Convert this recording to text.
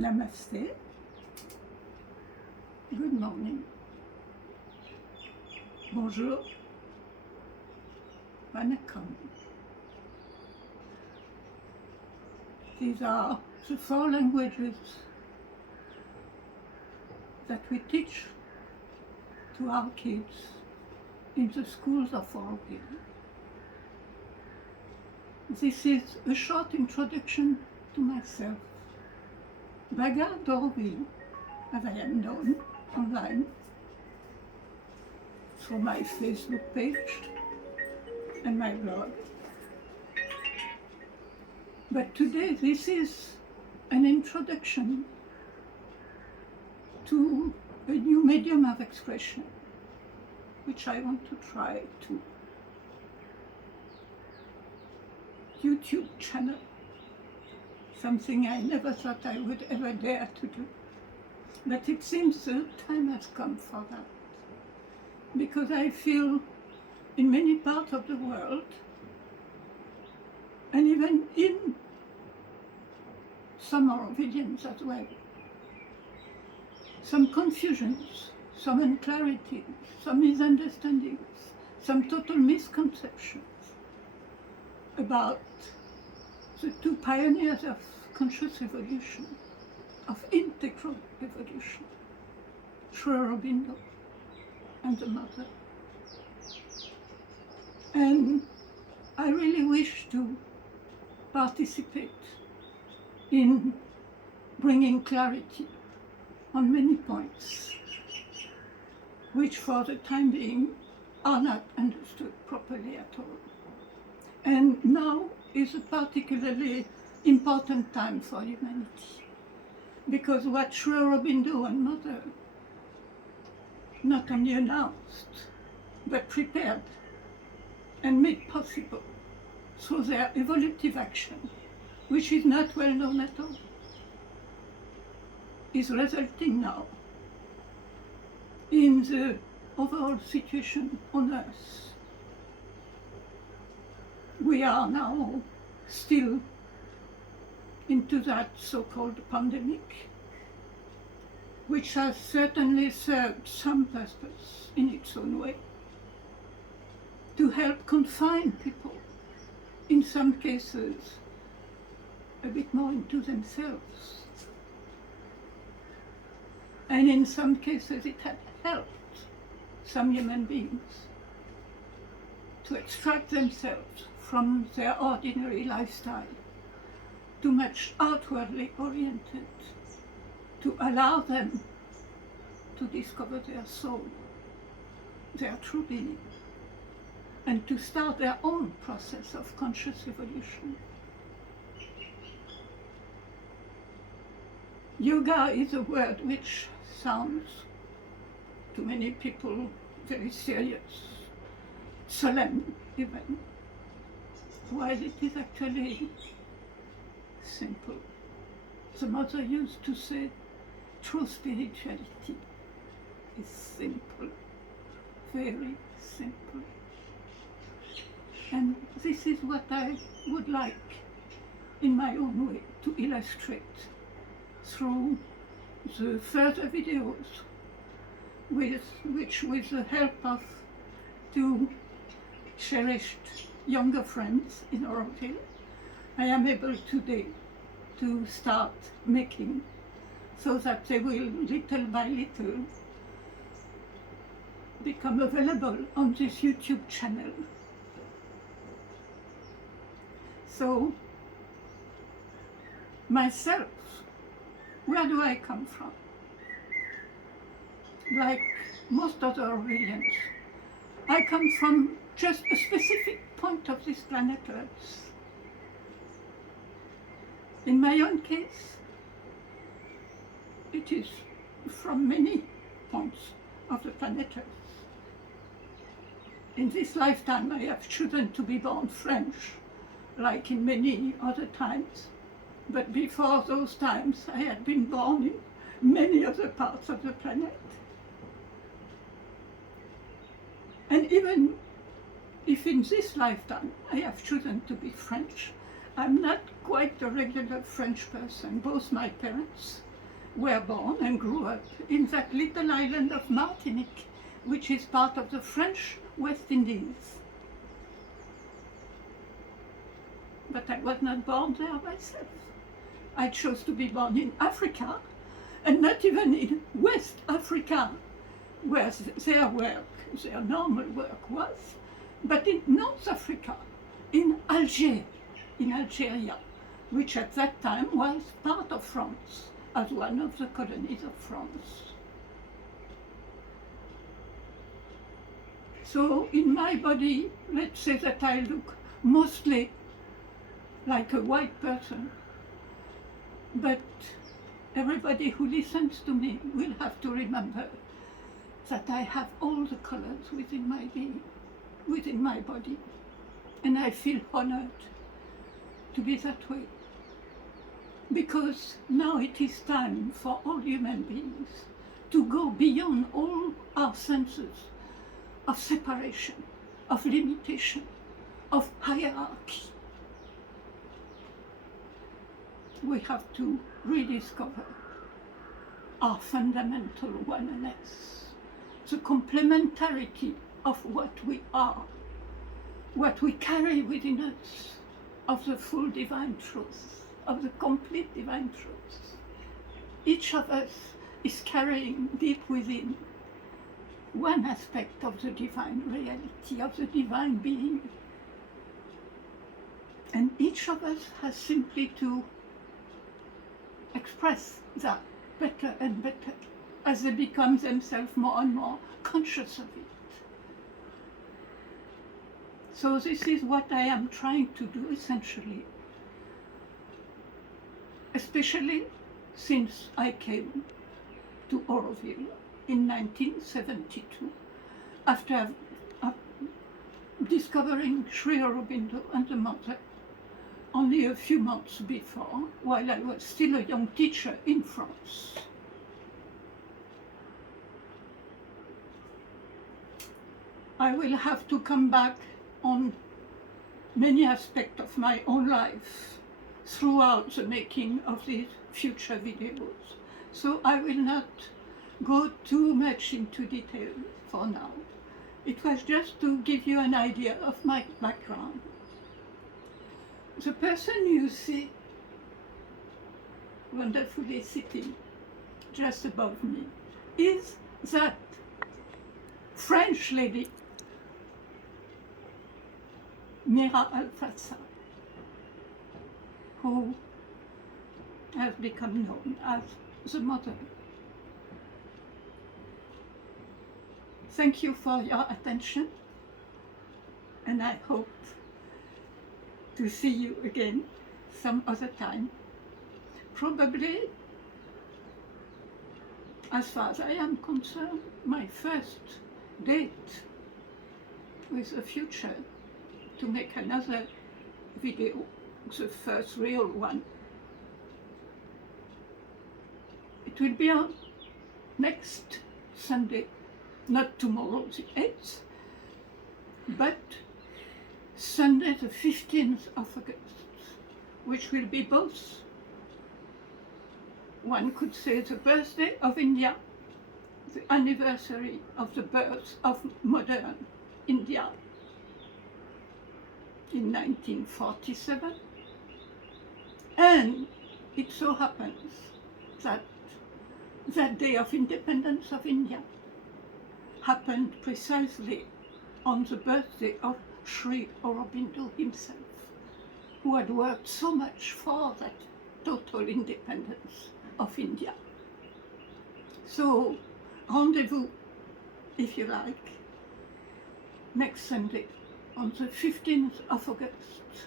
Namaste. Good morning. Bonjour. Vanakkam. These are the four languages that we teach to our kids in the schools of Auroville. This is a short introduction to myself. Vaga d'Auroville, as I am known online through my Facebook page and my blog. But today this is an introduction to a new medium of expression, which I want to try to YouTube channel, something I never thought I would ever dare to do. But it seems the time has come for that, because I feel in many parts of the world, and even in some Aurovillians as well, some confusions, some unclarities, some misunderstandings, some total misconceptions about the two pioneers of conscious evolution, of integral evolution, Sri Aurobindo and the Mother. And I really wish to participate in bringing clarity on many points, which for the time being are not understood properly at all. And now is a particularly important time for humanity, because what Sri Aurobindo and Mother not only announced, but prepared and made possible through their evolutive action, which is not well known at all, is resulting now in the overall situation on Earth. We are now still into that so-called pandemic, which has certainly served some purpose in its own way, to help confine people, in some cases, a bit more into themselves. And in some cases it had helped some human beings to extract themselves from their ordinary lifestyle, too much outwardly oriented, to allow them to discover their soul, their true being, and to start their own process of conscious evolution. Yoga is a word which sounds to many people very serious, solemn even, while it is actually simple. The Mother used to say, true spirituality is simple, very simple. And this is what I would like, in my own way, to illustrate through the further videos, with the help of two cherished younger friends in Auroville, I am able today to start making, so that they will little by little become available on this YouTube channel. So, myself, where do I come from? Like most other Aurovillians, I come from just a specific point of this planet Earth. In my own case, it is from many points of the planet Earth. In this lifetime, I have chosen to be born French, like in many other times. But before those times, I had been born in many other parts of the planet. And even if in this lifetime I have chosen to be French, I'm not quite a regular French person. Both my parents were born and grew up in that little island of Martinique, which is part of the French West Indies. But I was not born there myself. I chose to be born in Africa, and not even in West Africa, where their work, their normal work was, but in North Africa, in Alger, in Algeria, which at that time was part of France, as one of the colonies of France. So in my body, let's say that I look mostly like a white person, but everybody who listens to me will have to remember that I have all the colors within my being, within my body, and I feel honored to be that way. Because now it is time for all human beings to go beyond all our senses of separation, of limitation, of hierarchy. We have to rediscover our fundamental oneness, the complementarity of what we are, what we carry within us, of the full divine truth, of the complete divine truth. Each of us is carrying deep within one aspect of the divine reality, of the divine being. And each of us has simply to express that better and better as they become themselves more and more conscious of it. So this is what I am trying to do essentially, especially since I came to Auroville in 1972, after discovering Sri Aurobindo and the Mother only a few months before, while I was still a young teacher in France. I will have to come back on many aspects of my own life throughout the making of these future videos. So I will not go too much into detail for now. It was just to give you an idea of my background. The person you see wonderfully sitting just above me is that French lady, Mira Alfassa, who has become known as the Mother. Thank you for your attention, and I hope to see you again some other time. Probably, as far as I am concerned, my first date with the future to make another video, the first real one. It will be on next Sunday, not tomorrow the 8th, but Sunday the 15th of August, which will be both, one could say, the birthday of India, the anniversary of the birth of modern India in 1947, and it so happens that that day of independence of India happened precisely on the birthday of Sri Aurobindo himself, who had worked so much for that total independence of India. So, rendezvous, if you like, next Sunday on the 15th of August